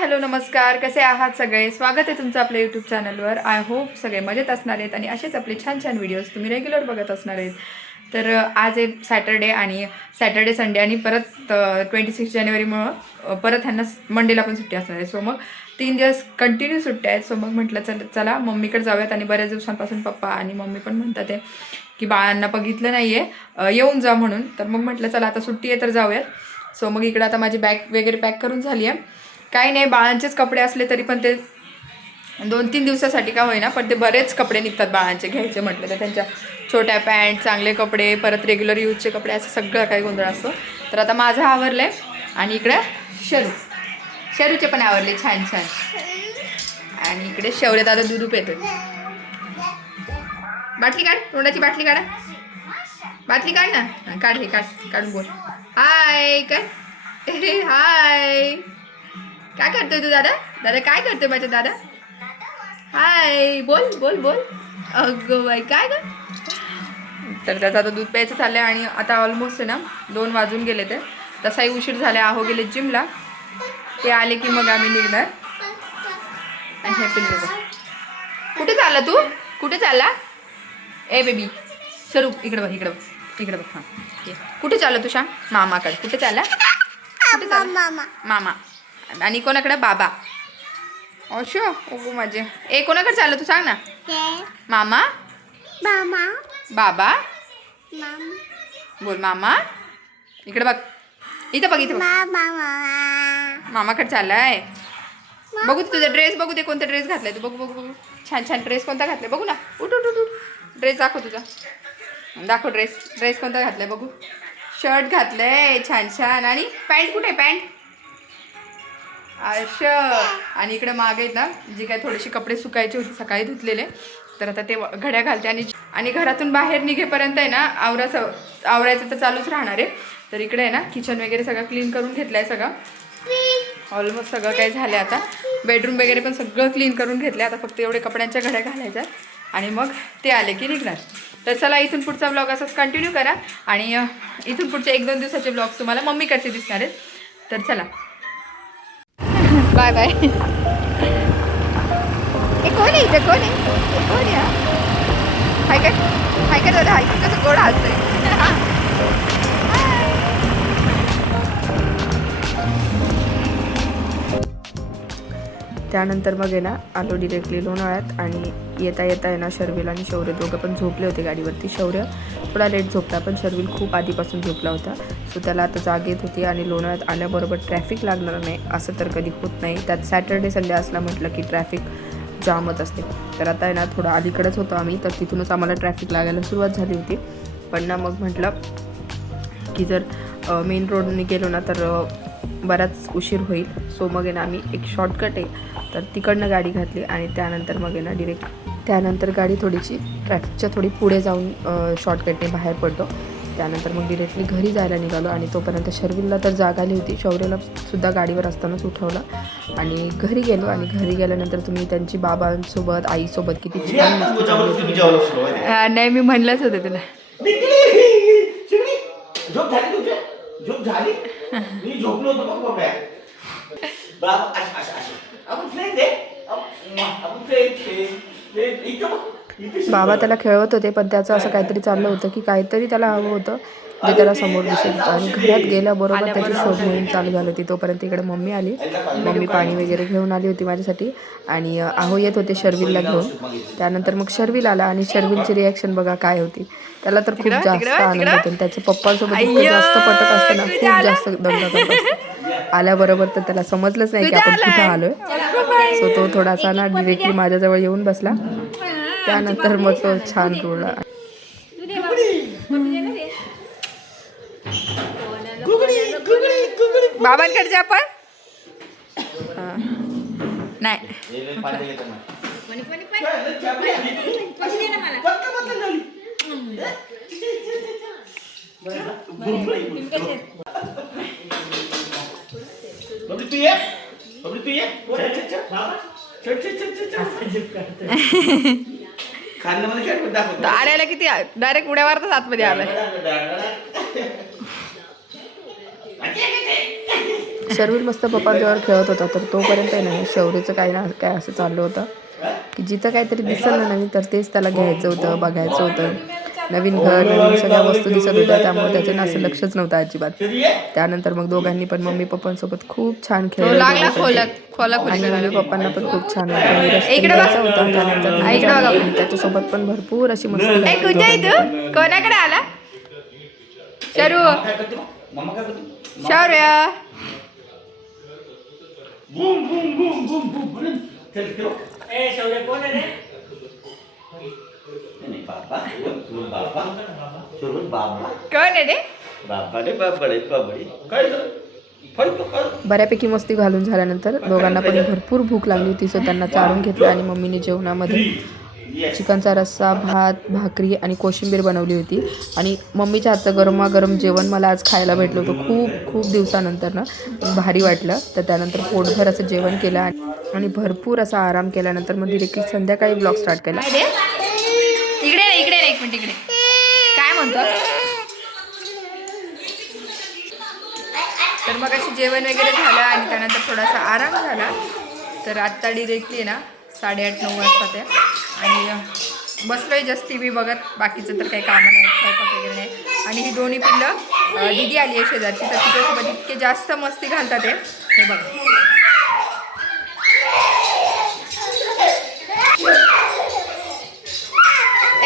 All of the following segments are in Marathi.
हॅलो नमस्कार, कसे आहात सगळे. स्वागत आहे तुमचं आपल्या यूट्यूब चॅनलवर. आय होप सगळे मजेत असणार आहेत आणि असेच आपले छान छान व्हिडिओज तुम्ही रेग्युलर बघत असणार आहेत. तर आज आहे सॅटर्डे आणि सॅटर्डे संडे आणि परत 26 जानेवारीमुळं परत ह्यांना मंडेला पण सुट्टी असणार आहे. सो मग 3 दिवस कंटिन्यू सुट्ट्या आहेत. सो मग म्हटलं चला मम्मीकडे जाऊयात. आणि बऱ्याच दिवसांपासून पप्पा आणि मम्मी पण म्हणतात आहे की बाळांना बघितलं नाही आहे, येऊन जा म्हणून. तर मग म्हटलं चला आता सुट्टी आहे तर जाऊयात. सो मग इकडं आता माझी बॅग वगैरे पॅक करून झाली आहे. काही नाही, बाळांचेच कपडे असले तरी पण ते 2-3 दिवसासाठी का होईना, पण ते बरेच कपडे निघतात बाळांचे घ्यायचे म्हटलं तर. त्यांच्या छोट्या पॅन्ट, चांगले कपडे, परत रेग्युलर यूजचे कपडे, असं सगळं काही गोंधळ असतो. तर आता माझं आवरलं आहे आणि इकडे शरूचे पण आवरले छान छान. आणि इकडे शौर्य दादा दूध पेतोय. बाटली काढ, तोंडाची बाटली काढा, बाटली काढ ना, काढ हे काढून बोल. हाय काय हाय, काय करतोय तू दादा? दादा काय करतोय माझ्या दादा? हाय बोल बोल बोल. अगं बाई काय ग. तर त्याचं आता दूध प्यायचं चाललंय आणि आता ऑलमोस्ट आहे ना 2 वाजून गेले. ते तसाही उशीर झाला. आहो गेले जिमला, ते आले की मग आम्ही निघणार. आणि हे पिल्लू कुठे चालला तू? कुठे चालला ए बेबी? सरू इकडे बघ, इकडे बघ, इकडे बघ. हां कुठे चालला तू? श्याम मामाकडे. कुठे चालला? कुठे चालला? मामा. आणि कोणाकडे? बाबा. अशो ओगो माझे. ए कोणाकडे चाललं तू सांग ना. मामा, मामा, बाबा. बोल मामा. इकडे बघ, इथं बघ, इथं बघ. मामाकडे चाललाय. बघू तुझा ड्रेस, बघू दे कोणता ड्रेस घातलाय तू. बघू बघू बघू, छान छान ड्रेस कोणता घातलाय बघू ना. उठ उठ उठ. ड्रेस दाखव तुझा, दाखव ड्रेस कोणता घातलाय बघू. शर्ट घातलंय छान छान. आणि पॅन्ट कुठे? पॅन्ट आणि इकडे मागे आहेत ना, जी काय थोडेसे कपडे सुकायचे होते सकाळी धुतलेले, तर आता ते घड्या घालते. आणि घरातून बाहेर निघेपर्यंत आहे ना आवरायचं तर चालूच राहणार आहे. तर इकडे आहे ना किचन वगैरे सगळं क्लीन करून घेतलं आहे. सगळं ऑलमोस्ट सगळं काही झालं आहे. आता बेडरूम वगैरे पण सगळं क्लीन करून घेतलं आहे. आता फक्त एवढे कपड्यांच्या घड्या घालायच्या आणि मग ते आले की निघणार. तर चला इथून पुढचा ब्लॉग असाच कंटिन्यू करा. आणि इथून पुढचे 1-2 दिवसाचे ब्लॉग्स तुम्हाला मम्मीकडचे दिसणार आहेत. तर चला बाय बाय. हे कोण आहे इथं? कोण आहे? कोण आहे? हाय काय हाय काय दादा? हाय कसं गोड हसतंय. त्यानंतर मग आहे ना आलो डिरेक्टली लोणावळ्यात. आणि येता आहे ना शर्विल आणि शौर्य दोघं पण झोपले होते गाडीवरती. शौर्य थोडा लेट झोपता, पण शर्विल खूप आधीपासून झोपला होता. सो त्याला आता जाग येत होती. आणि लोणावळ्यात आल्याबरोबर ट्रॅफिक लागणार नाही असं तर कधी होत नाही. त्यात सॅटर्डे संडे असला म्हटलं की ट्रॅफिक जामच असते. तर आता आहे ना थोडं अलीकडेच होतो आम्ही, तर तिथूनच आम्हाला ट्रॅफिक लागायला सुरुवात झाली होती. पण ना मग म्हटलं की जर मेन रोडने गेलो ना तर बराच उशीर होईल. सो मग आहे ना आम्ही एक शॉर्टकट आहे तर तिकडनं गाडी घातली. आणि त्यानंतर मग आहे ना त्यानंतर गाडी थोडीशी ट्रॅफिकच्या थोडी पुढे जाऊन शॉर्टकटने बाहेर पडतो. त्यानंतर मग डिरेक्टली घरी जायला निघालो. आणि तोपर्यंत शर्विलला तर जाग आली होती. शौर्यला सुद्धा गाडीवर असतानाच उठवलं आणि घरी गेलो. आणि घरी गेल्यानंतर तुम्ही त्यांची बाबांसोबत आईसोबत किती छान नाही, मी म्हणलंच होते तुला. झोप झाली. मी झोपलो होतो बघ बाबा. बाबा आपण फ्रेंड आहे. आपण बाबा त्याला खेळवत होते, पण त्याचं असं काहीतरी चाललं होतं की काहीतरी त्याला हवं होतं जे त्याला समोर दिसत होतं. आणि घरात गेल्याबरोबर त्याची शोध मोहीम चालू झाली होती. तोपर्यंत इकडे मम्मी आली. मम्मी पाणी वगैरे घेऊन आली होती माझ्यासाठी. आणि आहो येत होते शर्विलला घेऊन. त्यानंतर मग शर्विल आला आणि शर्विलची रिॲक्शन बघा काय होती. त्याला तर खूप जास्त आनंद होतो. त्याच्या पप्पांसोबत इतकं जास्त पटत असतं ना, खूप जास्त दंगा करत असतं. आल्याबरोबर तर त्याला समजलंच नाही की आपण कुठं आलोय. सो तो थोडासा ना डिरेक्टली माझ्याजवळ येऊन बसला. त्यानंतर मग तो छान रुळला. बाबांकडे आपण नाही आल्याला किती डायरेक्ट उड्या मारताच आतमध्ये आलाय. शर्विल मस्त पप्पांजवळ खेळत होता, तर तोपर्यंत आहे ना शौर्यचं काही ना काय असं चाललं होतं की जिथं काहीतरी दिसलं ना नवीन तर तेच त्याला घ्यायचं होतं, बघायचं होतं. नवीन घर, नवीन सगळ्या वस्तू दिसत होत्या, त्यामुळे त्याचं ना असं लक्षच नव्हतं अजिबात. त्यानंतर मग दोघांनी पण मम्मी पप्पांसोबत खूप छान खेळलं आणि मम्मी पप्पांना पण खूप छान वाटलं होता. त्यानंतर त्याच्यासोबत पण भरपूर अशी मस्ती. कोणाकडे आला शरू? काय करते मग? मम्मा काय करते? शौर्य boom boom boom boom boom. चल खेळो. कोण आहे रे? नाही बाबा, तू बाबा. शोरूम बाबा. कोण आहे रे? बाबा रे बाबा रे बाबा रे. काय झालं? फायतो कर. बऱ्यापैकी मस्ती घालून झाल्यानंतर दोघांना पण भरपूर भूक लागली होती, सो त्यांना चारून घेतलं आणि मम्मीने जेवणामध्ये चिकनचा रस्सा, भात, भाकरी आणि कोशिंबीर बनवली होती. आणि मम्मीच्या हातचं गरमागरम जेवण मला आज खायला भेटलं होतं खूप खूप दिवसानंतर ना, भारी वाटलं. तर त्यानंतर पोटभर असं जेवण केलं आणि भरपूर असा आराम केल्यानंतर मग डिरेक्टली संध्याकाळी ब्लॉग स्टार्ट केला. इकडे एक मिनिट इकडे काय म्हणतो. तर मग अशी जेवण वगैरे झालं आणि त्यानंतर थोडासा आराम झाला. तर आत्ता डिरेक्टली ना 8:30-9 वाजता त्या आणि बसलोय जस्ट टी व्ही बघत. बाकीचं तर काही कामं नाही, स्वयंपाक वगैरे नाही. आणि ही दोन्ही पिल्लं दिदी आली आहे शेजारची, तर तिच्यासोबत इतके जास्त मस्ती घालतात हे बघा.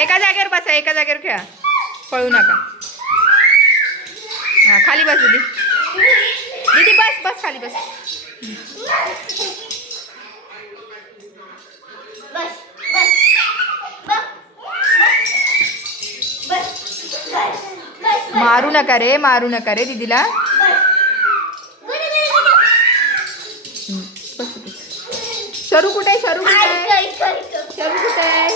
एका जागेवर बसा, एका जागेवर खेळा, पळू नका. हां खाली बस दीदी, दीदी बस बस खाली बस. मारू नका रे दीदीला. शरू कुठे आहे? शरू कुठे आहे?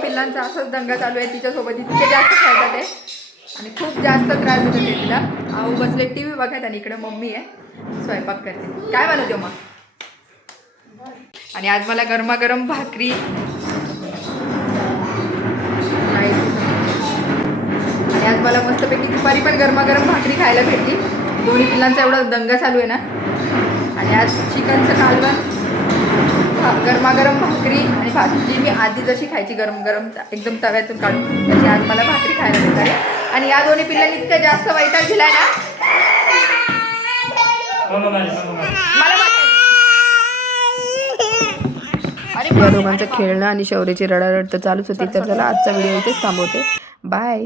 पिल्लांचा असाच दंगा चालू आहे, तिच्यासोबत इतके जास्त खेळतात आहे आणि खूप जास्त त्रास देतात ते तिला. आऊ बसले टी व्ही बघत आणि इकडं मम्मी आहे स्वयंपाक करते. काय बनवते मग? आणि आज मला गरमागरम भाकरी आणि आज मला मस्तपैकी दुपारी पण गरमागरम भाकरी खायला भेटली. दोन्ही पिल्लांचा एवढा दंगा चालू आहे ना. आणि आज चिकनचं कालवण, गरमागरम भाकरी आणि भाजी मी आधी जशी खायची गरम गरम एकदम तव्यातून काढून, तशी आज मला भाकरी खायला भेटत आहे. आणि या दोन्ही पिल्लांनी इतकं जास्त वैताग दिलाय ना, या दोघांचं खेळणं आणि शौर्याची रडारड तर चालूच होती. तर चला आजचा व्हिडिओ इथेच थांबवते. बाय.